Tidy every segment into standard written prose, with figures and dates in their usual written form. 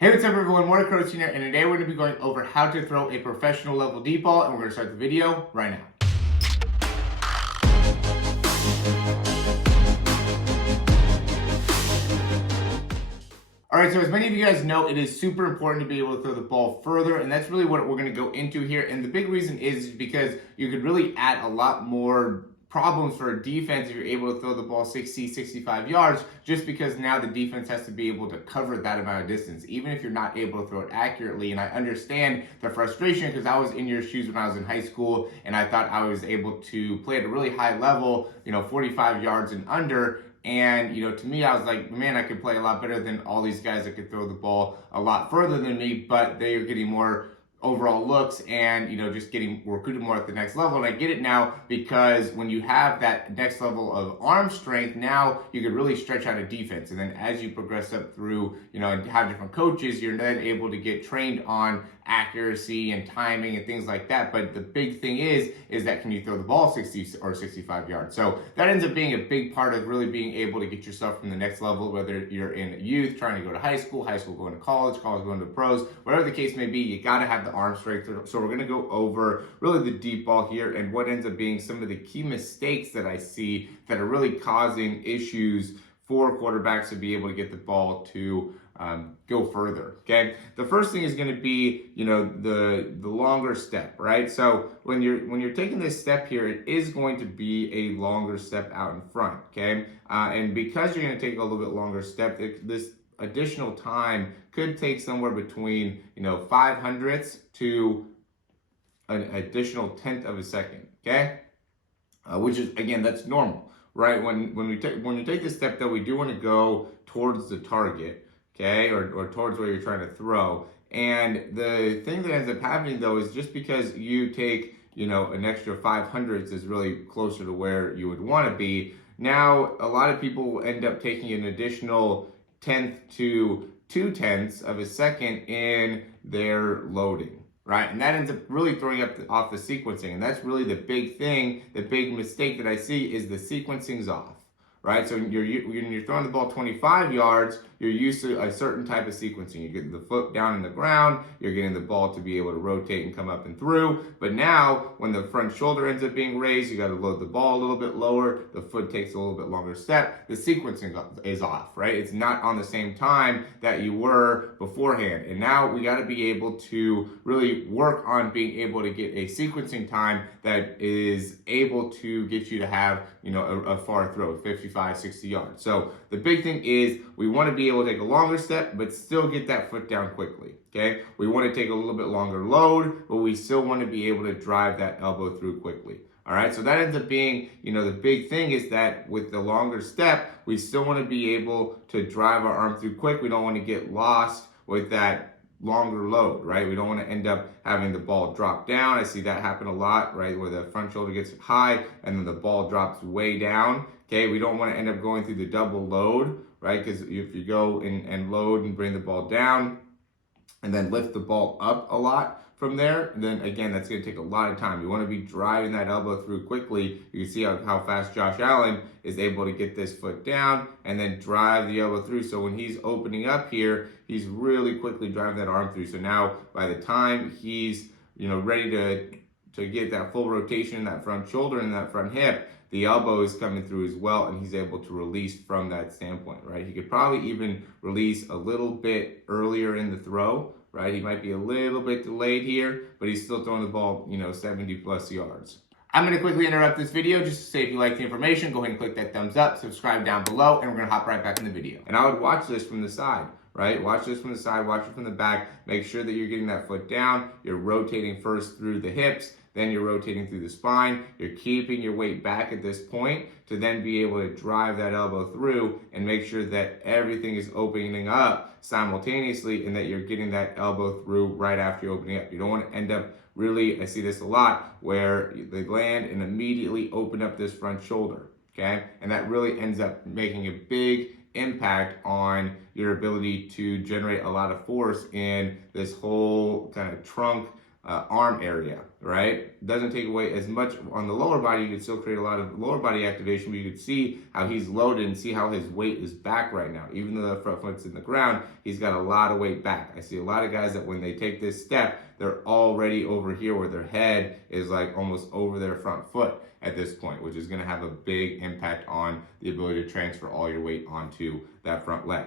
Hey, what's up everyone, Morey Croson here, and today we're going to be going over how to throw a professional level deep ball, and we're going to start the video right now. Alright, so as many of you guys know, it is super important to be able to throw the ball further, and that's really what we're going to go into here. And the big reason is because you could really add a lot more problems for a defense if you're able to throw the ball 60, 65 yards, just because now the defense has to be able to cover that amount of distance, even if you're not able to throw it accurately. And I understand the frustration because I was in your shoes when I was in high school, and I thought I was able to play at a really high level, 45 yards and under. And, to me, I was like, man, I could play a lot better than all these guys that could throw the ball a lot further than me, but they are getting more overall looks and, just getting recruited more at the next level. And I get it now because when you have that next level of arm strength, now you can really stretch out a defense. And then as you progress up through, and have different coaches, you're then able to get trained on accuracy and timing and things like that. But the big thing is that can you throw the ball 60 or 65 yards? So that ends up being a big part of really being able to get yourself from the next level, whether you're in youth, trying to go to high school going to college going to pros, whatever the case may be, you got to have the arm strength. So we're going to go over really the deep ball here and what ends up being some of the key mistakes that I see that are really causing issues for quarterbacks to be able to get the ball to go further. Okay, the first thing is going to be the longer step, right? So when you're taking this step here, it is going to be a longer step out in front. Okay, and because you're going to take a little bit longer step, this additional time could take somewhere between 0.05 to an additional tenth of a second. Okay, which is, again, that's normal, right? When you take this step, though, we do want to go towards the target. Okay, or towards where you're trying to throw. And the thing that ends up happening, though, is just because you take, an extra 0.05 is really closer to where you would want to be. Now, a lot of people end up taking an additional 1/10 to 0.2 of a second in their loading, right? And that ends up really throwing off the sequencing. And that's really the big thing, the big mistake that I see is the sequencing's off. Right, so when you're throwing the ball 25 yards, you're used to a certain type of sequencing. You're getting the foot down in the ground, you're getting the ball to be able to rotate and come up and through. But now, when the front shoulder ends up being raised, you got to load the ball a little bit lower, the foot takes a little bit longer step, the sequencing is off, right? It's not on the same time that you were beforehand. And now we got to be able to really work on being able to get a sequencing time that is able to get you to have, a far throw, 55, 60 yards. So the big thing is we want to be able to take a longer step, but still get that foot down quickly. Okay, we want to take a little bit longer load, but we still want to be able to drive that elbow through quickly. All right, so that ends up being, the big thing is that with the longer step, we still want to be able to drive our arm through quick. We don't want to get lost with that longer load, right? We don't want to end up having the ball drop down. I see that happen a lot, right? Where the front shoulder gets high and then the ball drops way down. Okay, we don't want to end up going through the double load, right? Because if you go and load and bring the ball down and then lift the ball up a lot from there, then again, that's going to take a lot of time. You want to be driving that elbow through quickly. You can see how fast Josh Allen is able to get this foot down and then drive the elbow through. So when he's opening up here, he's really quickly driving that arm through. So now by the time he's ready to get that full rotation in that front shoulder and that front hip, the elbow is coming through as well, and he's able to release from that standpoint, right? He could probably even release a little bit earlier in the throw, right? He might be a little bit delayed here, but he's still throwing the ball, 70 plus yards. I'm going to quickly interrupt this video just to say if you like the information, go ahead and click that thumbs up, subscribe down below, and we're going to hop right back in the video. And I would watch this from the side, right? Watch this from the side, watch it from the back. Make sure that you're getting that foot down. You're rotating first through the hips, then you're rotating through the spine. You're keeping your weight back at this point to then be able to drive that elbow through and make sure that everything is opening up simultaneously and that you're getting that elbow through right after you're opening up. You don't want to end up really, I see this a lot, where they land and immediately open up this front shoulder, okay? And that really ends up making a big impact on your ability to generate a lot of force in this whole kind of trunk arm area, right? Doesn't take away as much on the lower body. You can still create a lot of lower body activation, but you can see how he's loaded and see how his weight is back right now. Even though the front foot's in the ground, he's got a lot of weight back. I see a lot of guys that when they take this step, they're already over here where their head is like almost over their front foot at this point, which is going to have a big impact on the ability to transfer all your weight onto that front leg.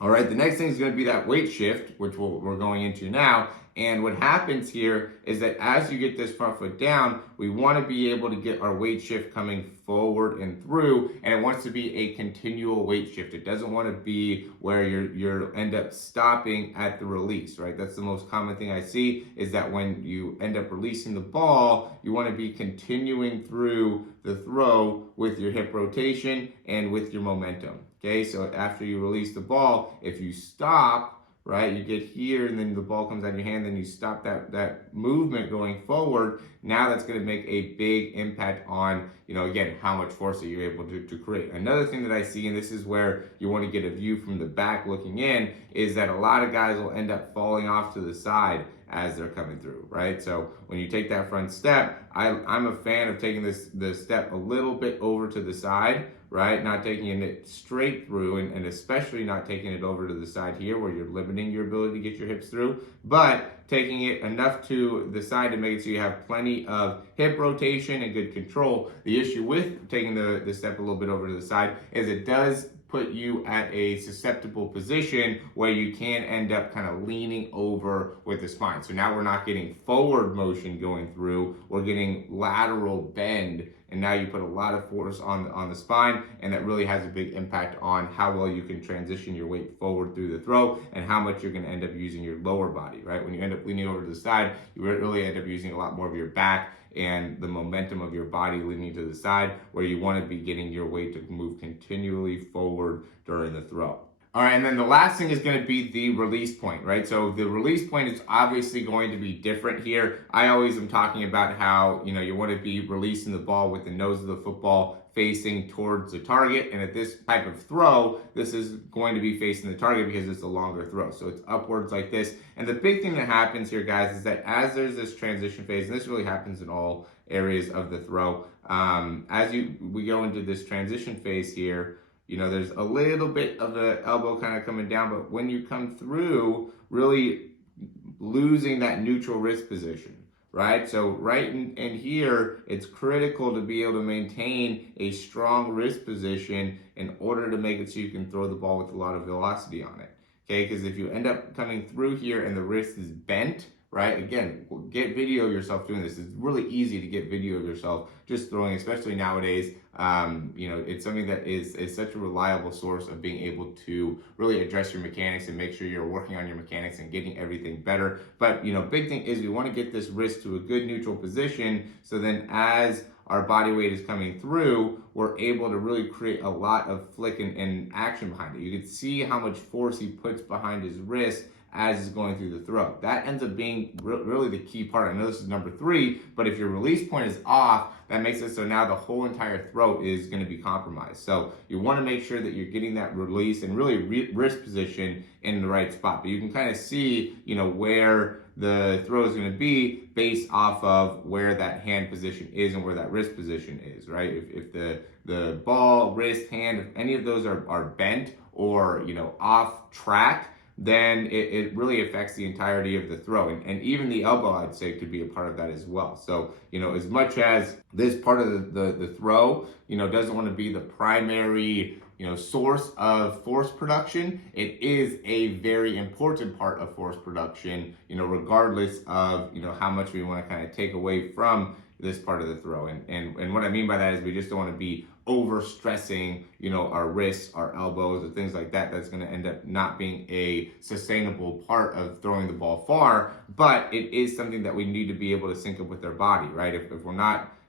All right, the next thing is going to be that weight shift, which we're going into now. And what happens here is that as you get this front foot down, we want to be able to get our weight shift coming forward and through, and it wants to be a continual weight shift. It doesn't want to be where you're end up stopping at the release, right? That's the most common thing I see, is that when you end up releasing the ball, you want to be continuing through the throw with your hip rotation and with your momentum. Okay, so after you release the ball, if you stop, right, you get here and then the ball comes out of your hand, then you stop that movement going forward. Now that's going to make a big impact on, again, how much force that you're able to create. Another thing that I see, and this is where you want to get a view from the back looking in, is that a lot of guys will end up falling off to the side as they're coming through, right? So when you take that front step, I'm a fan of taking the step a little bit over to the side, right? Not taking it straight through, and especially not taking it over to the side here where you're limiting your ability to get your hips through, but taking it enough to the side to make it so you have plenty of hip rotation and good control. The issue with taking the step a little bit over to the side is it does put you at a susceptible position where you can end up kind of leaning over with the spine. So now we're not getting forward motion going through, we're getting lateral bend, and now you put a lot of force on the spine, and that really has a big impact on how well you can transition your weight forward through the throw and how much you're going to end up using your lower body, right? When you end up leaning over to the side, you really end up using a lot more of your back and the momentum of your body leaning to the side, where you want to be getting your weight to move continually forward during the throw. All right, and then the last thing is going to be the release point, right? So the release point is obviously going to be different here. I always am talking about how, you want to be releasing the ball with the nose of the football facing towards the target. And at this type of throw, this is going to be facing the target because it's a longer throw. So it's upwards like this. And the big thing that happens here, guys, is that as there's this transition phase, and this really happens in all areas of the throw, we go into this transition phase here, there's a little bit of the elbow kind of coming down, but when you come through, really losing that neutral wrist position, right? So right in here, it's critical to be able to maintain a strong wrist position in order to make it so you can throw the ball with a lot of velocity on it, okay? Because if you end up coming through here and the wrist is bent, right? Again, get video of yourself doing this. It's really easy to get video of yourself just throwing, especially nowadays. It's something that is such a reliable source of being able to really address your mechanics and make sure you're working on your mechanics and getting everything better. But, big thing is we want to get this wrist to a good neutral position, so then as our body weight is coming through, we're able to really create a lot of flick and action behind it. You can see how much force he puts behind his wrist as he's going through the throw. That ends up being really the key part. I know this is number 3, but if your release point is off, that makes it so now the whole entire throw is going to be compromised. So you want to make sure that you're getting that release and really wrist position in the right spot. But you can kind of see, where the throw is going to be based off of where that hand position is and where that wrist position is, right? If the ball, wrist, hand, if any of those are bent or, off track, then it really affects the entirety of the throw. And even the elbow, I'd say, could be a part of that as well. So, as much as this part of the throw, doesn't want to be the primary, source of force production, it is a very important part of force production, regardless of, how much we want to kind of take away from this part of the throw. And what I mean by that is we just don't want to be over stressing, our wrists, our elbows, or things like that. That's going to end up not being a sustainable part of throwing the ball far, but it is something that we need to be able to sync up with our body, right? If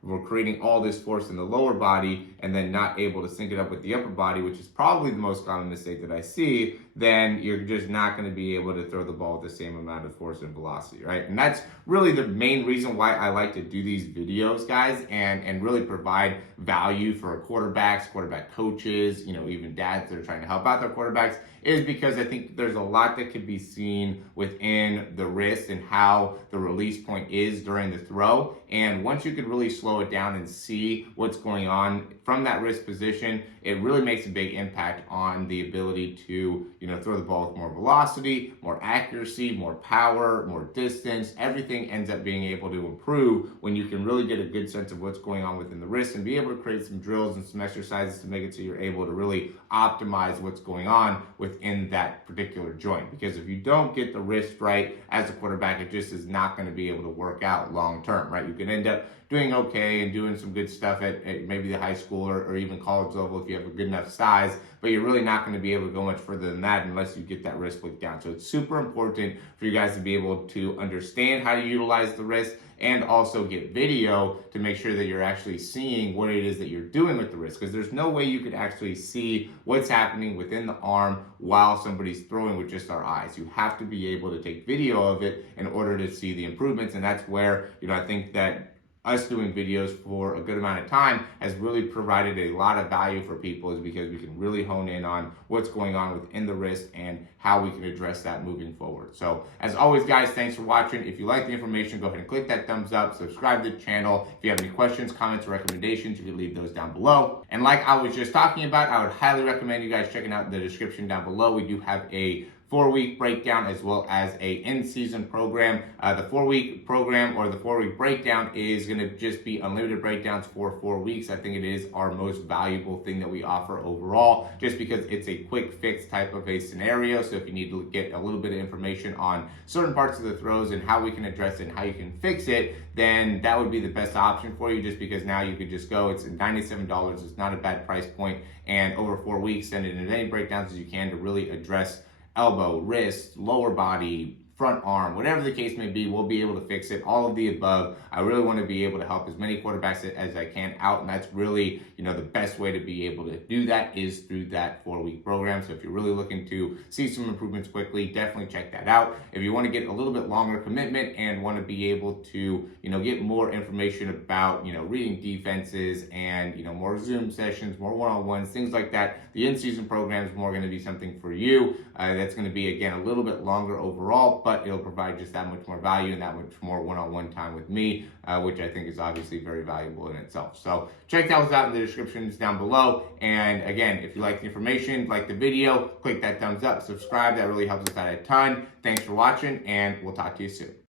we're creating all this force in the lower body and then not able to sync it up with the upper body, which is probably the most common mistake that I see, then you're just not going to be able to throw the ball with the same amount of force and velocity, right? And that's really the main reason why I like to do these videos, guys, and really provide value for quarterbacks, quarterback coaches, even dads that are trying to help out their quarterbacks, is because I think there's a lot that could be seen within the wrist and how the release point is during the throw. And once you could really slow it down and see what's going on from that wrist position, it really makes a big impact on the ability to, throw the ball with more velocity, more accuracy, more power, more distance. Everything ends up being able to improve when you can really get a good sense of what's going on within the wrist and be able to create some drills and some exercises to make it so you're able to really optimize what's going on within that particular joint. Because if you don't get the wrist right as a quarterback, it just is not going to be able to work out long term, right? You can end up doing okay and doing some good stuff at maybe the high school or even college level if you have a good enough size, but you're really not going to be able to go much further than that unless you get that wrist licked down. So it's super important for you guys to be able to understand how to utilize the wrist and also get video to make sure that you're actually seeing what it is that you're doing with the wrist, because there's no way you could actually see what's happening within the arm while somebody's throwing with just our eyes. You have to be able to take video of it in order to see the improvements, and that's where I think that us doing videos for a good amount of time has really provided a lot of value for people, is because we can really hone in on what's going on within the wrist and how we can address that moving forward. So as always, guys, thanks for watching. If you like the information, go ahead and click that thumbs up, subscribe to the channel. If you have any questions, comments, or recommendations, you can leave those down below. And like I was just talking about, I would highly recommend you guys checking out the description down below. We do have a 4-week breakdown as well as a in-season program. The 4-week program or the 4-week breakdown is going to just be unlimited breakdowns for 4 weeks. I think it is our most valuable thing that we offer overall, just because it's a quick fix type of a scenario. So if you need to get a little bit of information on certain parts of the throws and how we can address it and how you can fix it, then that would be the best option for you, just because now you could just go. It's $97. It's not a bad price point, and over 4 weeks, send it in as many breakdowns as you can to really address elbow, wrist, lower body, front arm, whatever the case may be. We'll be able to fix it, all of the above. I really want to be able to help as many quarterbacks as I can out, and that's really, the best way to be able to do that is through that 4-week program. So if you're really looking to see some improvements quickly, definitely check that out. If you want to get a little bit longer commitment and want to be able to, get more information about, reading defenses and, more Zoom sessions, more one-on-ones, things like that, the in-season program is more going to be something for you. That's going to be, again, a little bit longer overall, but it'll provide just that much more value and that much more one-on-one time with me, which I think is obviously very valuable in itself. So check those out in the descriptions down below. And again, if you like the information, like the video, click that thumbs up, subscribe. That really helps us out a ton. Thanks for watching, and we'll talk to you soon.